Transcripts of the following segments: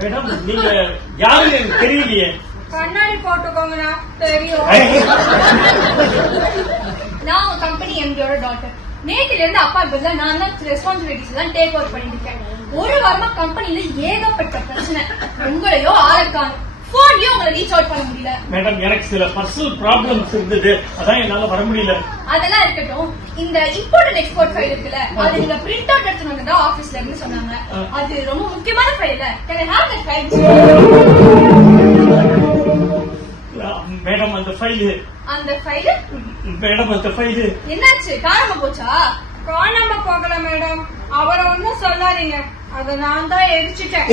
Madam நீங்க யாருன்னு எனக்கு தெரியலையே. கண்ணாடி போட்டுக்கோங்கண்ணா, தெரியும். நான் உங்க கம்பெனி எம்டியோட டாக்டர். நேத்துல இருந்து அப்பா பதிலா நான் தான் ரெஸ்பான்சிபிலிட்டிஸ் எல்லாம் டேக் ஓவர் பண்ணிட்டு இருக்கேன். ஒரு வாரமா கம்பெனில ஏகப்பட்ட பிரச்சனை. உங்களையோ ஆளக்கான போன்லயும் உங்களை ரீச் அவுட் பண்ண முடியல. மேடம் எனக்கு சில பர்சனல் ப்ராப்ளம்ஸ் இருந்தது, அதான் என்னால வர முடியல. அதெல்லாம் இருக்கட்டும், இந்த இம்போர்ட் எக்ஸ்போர்ட் ஃபைல் இருக்குல்ல, அது நீங்க பிரிண்ட் அவுட் எடுத்து வந்ததா ஆபீஸ்ல இருந்து சொன்னாங்க. அது ரொம்ப முக்கியமான file. Can I have that file? Madam அந்த ஃபைல் மேடம் அந்த ஃபைல் என்னாச்சு? காணாம போச்சா? காணாம போகல மேடம், அவரை ஒன்னும் சொல்லாதீங்க. அத நான் தான் எரிச்சிட்டேன்.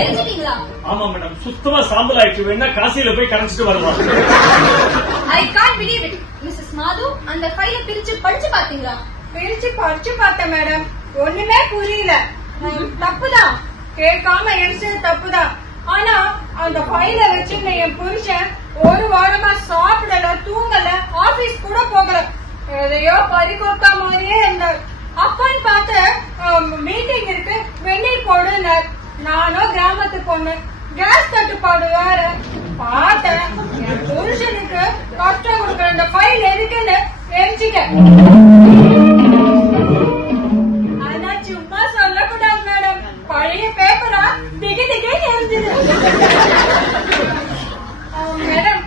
எரிச்சிட்டீங்களா? ஆமா மேடம், சுத்தமா சாம்பல் ஆயிடுச்சு. வேணா காசியில போய் கரைச்சிட்டு வருவாங்க. I can't believe it. Mrs Madhu, அந்த ஃபைல பிரிச்சு படிச்சு பாத்தீங்களா? பிரிச்சு படிச்சு பார்த்தேன் மேடம், ஒண்ணுமே புரியல. தப்புதான், கேட்காம எரிச்சது தப்புதான். ஆனா அந்த ஃபைல வச்சுட்டு என் புருஷன் ஒரு வாரமா சாப்பிடல, தூங்கல, ஆபீஸ் கூட போகல. எதையோ பறிகொடுத்த மாதிரியே இருந்தார். அப்பன்னு பார்த்து மீட்டிங் இருக்கு, வெந்நீர் போடுனார். நானும் கிராமத்துக்கு போனேன், கேஸ் தட்டுப்பாடு வேற. பார்த்தேன் என் புருஷனுக்கு கஷ்டம் கொடுக்குற இந்த ஃபைல் எதுக்குன்னு எரிச்சிட்டேன். ஆனா சும்மா சொல்லக்கூடாது மேடம், பழைய பேப்பரா திகி திகி எரிஞ்சுது. மேடம்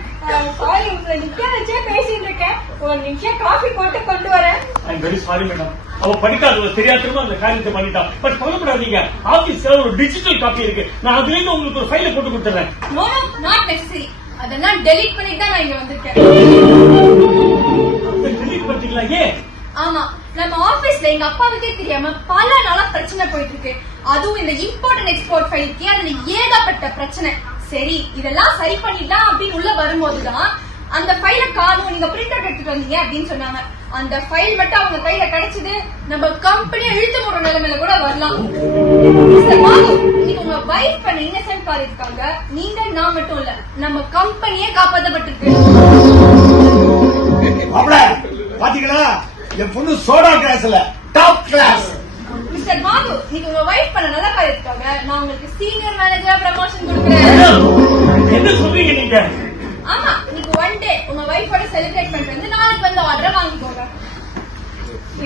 சாரி, உங்களை நிக்க வச்சே பேசிட்டு இருக்கேன். ஒரு நிமிஷம் காஃபி போட்டு கொண்டு வரேன். I am very sorry madam, அவ படிக்காத தெரியாதமா அந்த காரியத்தை பண்ணிட்டா. பட் கவலைப்படாதீங்க, ஆபீஸ்ல ஒரு டிஜிட்டல் காப்பி இருக்கு, நான் அதுல இருந்து உங்களுக்கு ஒரு ஃபைல போட்டு கொடுத்துறேன். No no, not necessary. அதெல்லாம் டெலீட் பண்ணிட்டு தான் நான் இங்க வந்திருக்கேன். டெலீட் பண்ணிட்டீங்களா? ஏன்? ஆமா, நம்ம ஆபீஸ்ல எங்க அப்பாவுக்கே தெரியாம பல நாளா பிரச்சனை போயிட்டு இருக்கு. அதுவும் இந்த இம்போர்ட் எக்ஸ்போர்ட் ஃபைலுக்கு அதுல ஏகப்பட்ட பிரச்சனை. சரி, இதெல்லாம் சரி பண்ணிடலாம் அப்படின்னு உள்ள வரும்போதுதான் அந்த ஃபைல காணும், நீங்க பிரிண்ட் அவுட் எடுத்துட்டு வந்தீங்க அப்படின்னு சொன்னாங்க. அந்த ஃபைல் மட்டும் அவங்க கையில கிடைச்சது, நம்ம கம்பெனியை இழுத்து போற நிலைமையில கூட வரலாம். இன்னைக்கு உங்க வைஃப் பண்ண இன்னசென்ட் காரியத்துக்காக நீங்க, நான் மட்டும் இல்ல, நம்ம கம்பெனியே காப்பாற்றப்பட்டிருக்கு. பாத்தீங்களா, என் பொண்ணு சோடா கிளாஸ்ல டாப் கிளாஸ். மிஸ்டர் மாது, இன்னைக்கு உங்க வைஃப் பண்ண நல்ல காரியத்துக்காக நான் உங்களுக்கு சீனியர் மேனேஜரா ப்ரமோஷன் கொடுக்குறேன். என்ன சொல்றீங்க நீங்க? ஆமா, இன்னைக்கு ஒன் டே உங்க வைஃபோட செலிப்ரேட் பண்ணிட்டு வந்து நாளைக்கு வந்து ஆர்டர் வாங்கிக்கோங்க.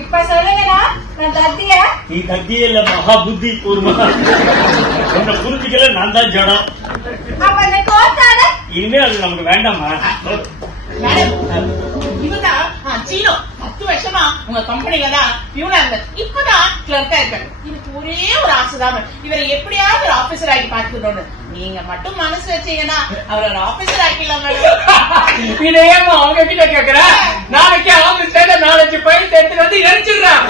இப்ப சொல்லுங்கண்ணா, நான் தத்தியா? நீ தத்திய இல்ல, மகா புத்தி கூர்மா. என்ன புரிஞ்சுக்கல, நான் தான் ஜடம். அப்ப இந்த கோட்டால இனிமே அது நமக்கு வேண்டாமா? இவதான் சீனோ 10 வருஷமா உங்க கம்பெனில தான் பியூனா இருந்தது, இப்பதான் கிளர்க்கா இருக்காரு. எனக்கு ஒரே ஒரு ஆசைதான், இவரை எப்படியாவது ஒரு ஆபீசர் ஆக்கி பார்த்துக்கணும்னு. நீங்க மட்டும் மனசு வச்சீங்கன்னா அவர் ஒரு ஆபீசர் ஆக்கிடலாம். இதையேமா அவங்க கிட்ட கேக்குற? நாளைக்கு ஆபீஸ்ல 4-5 பைல் எடுத்து வந்து எரிச்சிடுறேன்.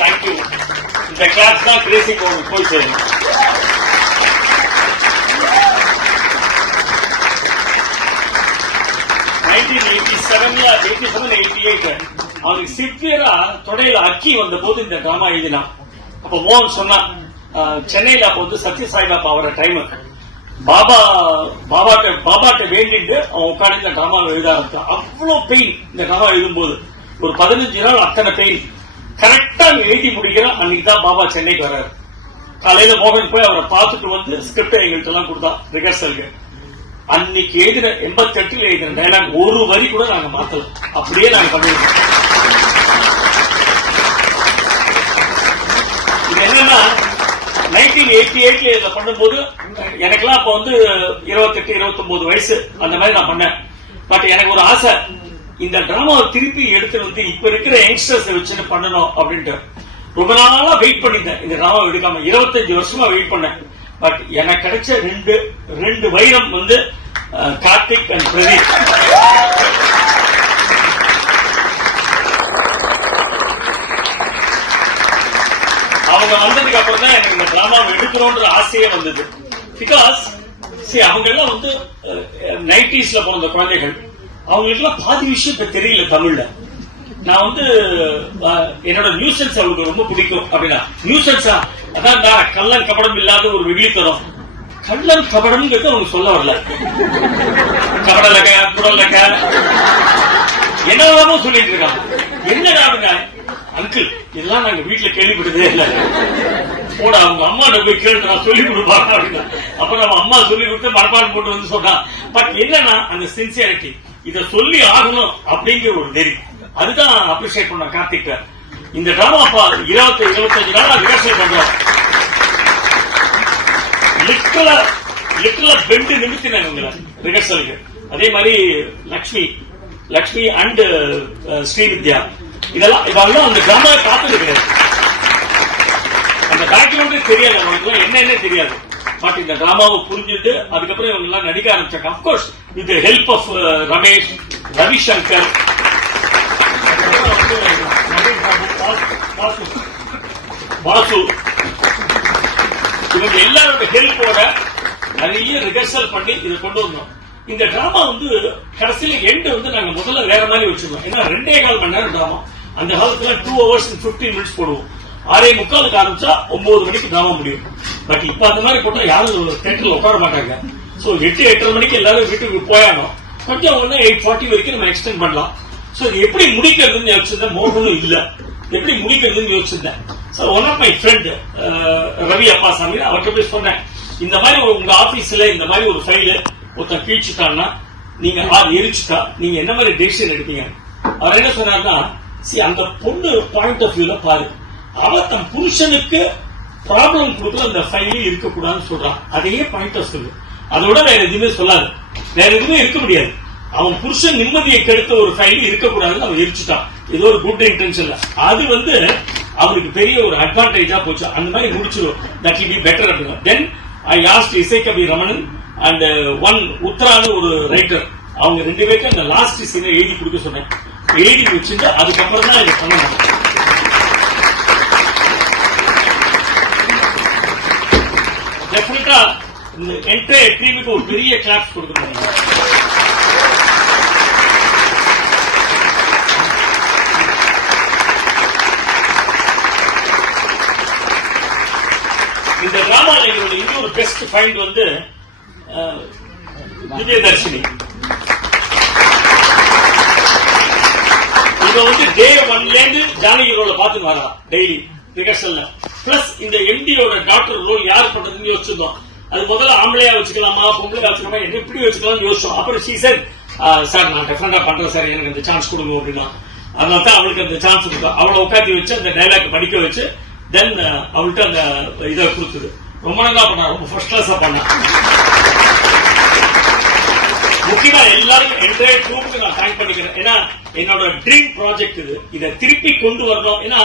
தேங்க்யூ. இந்த கிளாஸ் தான் கிரேசி போய் சேரும். அவனுக்கு சிவியரா தொடையில அக்கி வந்த போது இந்த டிராமா எழுதினான். அப்ப மோகன் சொன்னா, சென்னையில அப்ப வந்து சத்ய சாய்பாபா அவர டைம், பாபாட்ட வேண்டிட்டு அவன் உட்காந்து இந்த டிராமா எழுத ஆரம்பிச்சான். அவ்வளவு பெயின் இந்த டிராமா எழுதும்போது, ஒரு 15 நாள் அத்தனை பெயின். கரெக்டா எழுதி முடிக்கிறான். அன்னைக்குதான் பாபா சென்னைக்கு வர்றாரு. காலையில மோகன் போய் அவரை பார்த்துட்டு வந்து ஸ்கிரிப்ட் எங்கள்கிட்ட எல்லாம் கொடுத்தான் ரிஹர்சலுக்கு. அன்னைக்கு எழுதின 88 எழுதின டைலாக் ஒரு வரி கூட நாங்க மாத்தல, அப்படியே நாங்க பண்ணிருக்கோம். இது என்னன்னா 1988 இதை பண்ணும்போது எனக்கெல்லாம் அப்ப வந்து 28-29 வயசு, அந்த மாதிரி நான் பண்ணேன். பட் எனக்கு ஒரு ஆசை, இந்த டிராமாவை திருப்பி எடுத்து வந்து இப்ப இருக்கிற யங்ஸ்டர்ஸ் வச்சுட்டு பண்ணணும் அப்படின்ட்டு. ரொம்ப நாளா வெயிட் பண்ணிட்டேன் இந்த டிராமாவை எடுக்காம. 25 வருஷமா வெயிட் பண்ணேன். பட் எனக்கு கிடைச்ச ரெண்டு வைரம் வந்து கார்த்திக் அண்ட் பிரதீப். அவங்க வந்ததுக்கு அப்புறம் தான் எனக்கு இந்த டிராமாவை எடுக்கணும்ன்ற ஆசையே வந்தது. பிகாஸ் அவங்க எல்லாம் வந்து 90s பிறந்த குழந்தைகள். அவங்களுக்கு எல்லாம் பாதி விஷயம் இப்ப தெரியல தமிழ்ல. நான் வந்து என்னோட நியூசன்ஸ் அவங்களுக்கு ரொம்ப பிடிக்கும். அப்படின்னா நியூசன்ஸா அதான் கள்ளம் கபடம் இல்லாத ஒரு வெகுளித்தனம். கள்ளம் கபடம்ங்கிறது அவங்க சொல்ல வரல. கபடலக குடலக என்னவோ சொல்லிட்டு இருக்காங்க. என்னடா அப்படின்னா அங்கிள் இதெல்லாம் நாங்க வீட்டுல கேள்விப்பட்டதே இல்லை. போட அவங்க அம்மா போய் கேட்டு நான் சொல்லி கொடுப்பாங்க அப்படின்னா அப்ப நம்ம அம்மா சொல்லி கொடுத்து மனப்பாடம் போட்டு வந்து சொன்னான். பட் என்னன்னா அந்த சின்சியாரிட்டி இத சொல்லி ஆகணும் அப்படிங்கிற ஒரு நெறி அதுதான் அப்ரிஷியேட் பண்ண கார்த்திக். இந்த டிராமா 25 நாளா ரிஹர்சல் பண்றோம். லிட்டரலா பெண்டு நிமித்தினாங்க உங்களை ரிஹர்சலுக்கு. அதே மாதிரி லக்ஷ்மி அண்ட் ஸ்ரீவித்யா இதெல்லாம் அந்த டிராமாவை பார்த்தது கிடையாது. அந்த டாக்குமெண்ட்ரி தெரியாது அவங்களுக்கு என்னன்னே தெரியாது. பட் இந்த டிராமாவை புரிஞ்சுட்டு அதுக்கப்புறம் இவங்க எல்லாம் நடிக்க ஆரம்பிச்சாங்க. Of course with help of Ramesh, Ravishankar, Basu இவங்க எல்லாரோட ஹெல்ப்போட நிறைய ரிஹர்சல் பண்ணி இதை கொண்டு வந்தோம். இந்த டிராமா வந்து கடைசியில எண்ட் வந்து நாங்க முதல்ல வேற மாதிரி வச்சிருந்தோம். ஏன்னா 2.25 மணி நேரம் டிராமா. அந்த காலத்துல 2 hours and 15 minutes போடுவோம். 6:45 ஆரம்பிச்சா 9 மணிக்கு டிராமா முடியும். பட் இப்ப அந்த மாதிரி போட்டா யாரும் தியேட்டர்ல உட்கார மாட்டாங்க. சோ 8-8:30 மணிக்கு எல்லாரும் வீட்டுக்கு போயானோம். கொஞ்சம் 8:40 வரைக்கும் நம்ம எக்ஸ்டெண்ட் பண்ணலாம். சோ இது எப்படி முடிக்கிறதுன்னு யோசிச்சிருந்தேன். மோகனும் இல்ல எப்படி முடிக்கிறதுன்னு யோசிச்சிருந்தேன். So one of my friend Ravi Appasamy அவர்கிட்ட போய் சொன்னேன், இந்த மாதிரி உங்க ஆபீஸ்ல இந்த மாதிரி ஒரு ஃபைல் ஒருத்தன் கீழ்ச்சிட்டான்னா நீங்க எரிச்சுட்டா நீங்க என்ன மாதிரி டெசிஷன் எடுப்பீங்க? அவர் என்ன சொன்னார்னா, அந்த பொண்ணு பாயிண்ட் ஆஃப் வியூல பாரு, அவ தன் புருஷனுக்கு ப்ராப்ளம் கொடுக்கல அந்த ஃபைல் இருக்கக்கூடாதுன்னு சொல்றான். அதையே பாயிண்ட் ஆஃப் வியூ, அதோட வேற எதுவுமே சொல்லாது. வேற எதுவுமே இருக்க முடியாது. அவன் புருஷன் நிம்மதியை கெடுத்த ஒரு ஃபைல் இருக்கக்கூடாதுன்னு அவன் எரிச்சுட்டான். ஏதோ ஒரு குட் இன்டென்ஷன்ல. அது வந்து அவருக்கு பெரிய ஒரு அட்வான்டேஜா போச்சு. அந்த மாதிரி முடிச்சிடும். தட் வில் பி பெட்டர் அப்படின்னா. தென் ஐ ஆஸ்க்ட் இசை கவி ரமணன் அண்ட் ஒன் உத்தரான ஒரு ரைட்டர், அவங்க 2 பேருக்கு அந்த லாஸ்ட் சீனை எழுதி கொடுக்க சொன்னேன். எழுதி வச்சுட்டு அதுக்கப்புறம் தான் இதை பண்ணணும். டெஃபினட்டா இந்த என்டையர் டீமுக்கு ஒரு பெரிய கிளாப்ஸ் கொடுக்கணும். இந்த டிராமால எங்களோட இன்னொரு பெஸ்ட் ஃபைண்ட் வந்து திவ்யதர்ஷினி. இவ வந்து டே 1ல இருந்து ஜானகி ரோல பாத்துட்டு வரா டெய்லி ரிஹர்சல்ல. பிளஸ் இந்த எம்டியோட டாக்டர் ரோல் யார் பண்றதுன்னு யோசிச்சிருந்தோம். அது முதல்ல ஆம்பளையா வச்சுக்கலாமா பொம்பளையா வச்சுக்கலாமா எப்படி வச்சுக்கலாம்னு யோசிச்சோம். அப்புறம் ஷீ செட், சார் நான் டெஃபரெண்டா பண்றேன் சார், எனக்கு அந்த சான்ஸ் கொடுங்க அப்படின்னா. அதனால தான் அவளுக்கு அந்த சான்ஸ் கொடுத்தோம். அவளை உட்காந்து வச்சு அந்த டைலாக் படிக்க வச்சு தென் அவள்கிட்ட அந்த இதை கொடுத்தது. ரொம்ப நல்லா பண்ணா, ரொம்ப ஃபர்ஸ்ட் கிளாஸா பண்ணா. முக்கியமா எல்லாருக்கும் என்டையர் ட்ரூப்புக்கு நான் தேங்க் பண்ணிக்கிறேன். ஏன்னா என்னோட ட்ரீம் ப்ராஜெக்ட் இது. இதை திருப்பி கொண்டு வரணும். ஏன்னா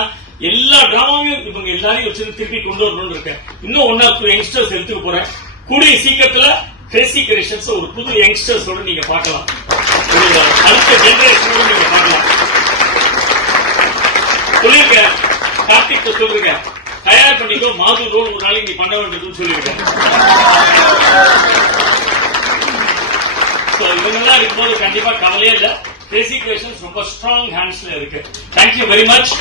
எல்லா டிராமாவையும் இவங்க எல்லாரையும் வச்சு திருப்பி கொண்டு வரணும்னு இருக்கேன். இன்னும் 1 or 2 யங்ஸ்டர்ஸ் எடுத்துக்க போறேன். கூடிய சீக்கிரத்துல ஃபேசி கிரியேஷன்ஸ் ஒரு புது யங்ஸ்டர்ஸோட நீங்க பார்க்கலாம். அடுத்த ஜெனரேஷனோட நீங்க பார்க்கலாம். சொல்லிருக்கேன், கார்த்திக் சொல்றீங்க, தயார் பண்ணிக்கோ, மாது ரோல் ஒரு நாளைக்கு நீ பண்ண வேண்டியதுன்னு சொல்லிருக்கேன். இவங்கெல்லாம் இருக்கும்போது கண்டிப்பா கவலையே இல்ல. ஃபேசி கிரியேஷன்ஸ் ரொம்ப ஸ்ட்ராங் ஹேண்ட்ஸ்ல இருக்கு. Thank you very much.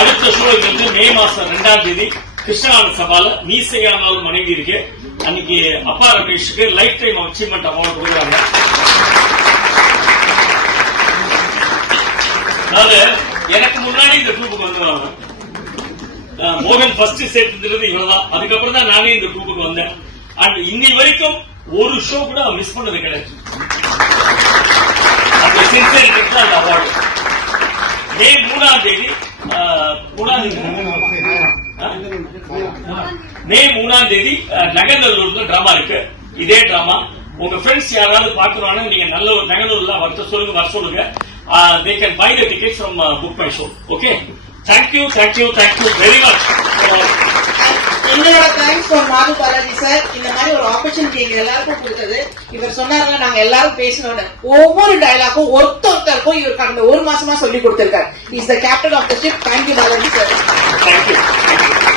அடுத்த ஷோ வந்து மே மாசம் 2ஆம் தேதி கிருஷ்ணானந்த சபால மீசையானாலும் மனைவி இருக்கு. அன்னைக்கு அப்பா ரமேஷுக்கு லைஃப் டைம் அச்சீவ்மெண்ட் அவார்டு கொடுக்குறாங்க. அதாவது எனக்கு முன்னாடி இந்த குரூப்புக்கு வந்துடுவாங்க. மோகன் ஃபர்ஸ்ட் சேர்த்துறது இவ்வளவுதான். அதுக்கப்புறம் தான் நானே இந்த குரூப்புக்கு வந்தேன். அண்ட் இன்னி வரைக்கும் ஒரு ஷோ கூட மிஸ் பண்ணது கிடையாது. அந்த சின்சியரிட்டிக்கு தான் அந்த அவார்டு. மே 3ஆம் தேதி மே 3ஆம் தேதி நகர்நல்லூர்ல டிராமா இருக்கு. இதே டிராமா உங்க ஃப்ரெண்ட்ஸ் யாராவது பாக்குறாங்க, நீங்க நல்ல ஒரு நகர்நல்லூர்ல வர சொல்லுங்க. They can buy the tickets from Book My Show. Okay? Thank you very much. எங்களோட தேங்க்ஸ் ஃபார் மாது பாலாஜி சார். இந்த மாதிரி ஒரு ஆப்பர்ச்சுனிட்டி எங்க எல்லாருக்கும் கொடுத்தது. இவர் சொன்னாங்க, நாங்க எல்லாரும் பேசினோட ஒவ்வொரு டயலாக்கும் ஒருத்தருக்கும் இவர் கடந்த 1 மாசமா சொல்லி கொடுத்திருக்காரு. Is the captain of the ship. Thank you Balaji sir. Thank you.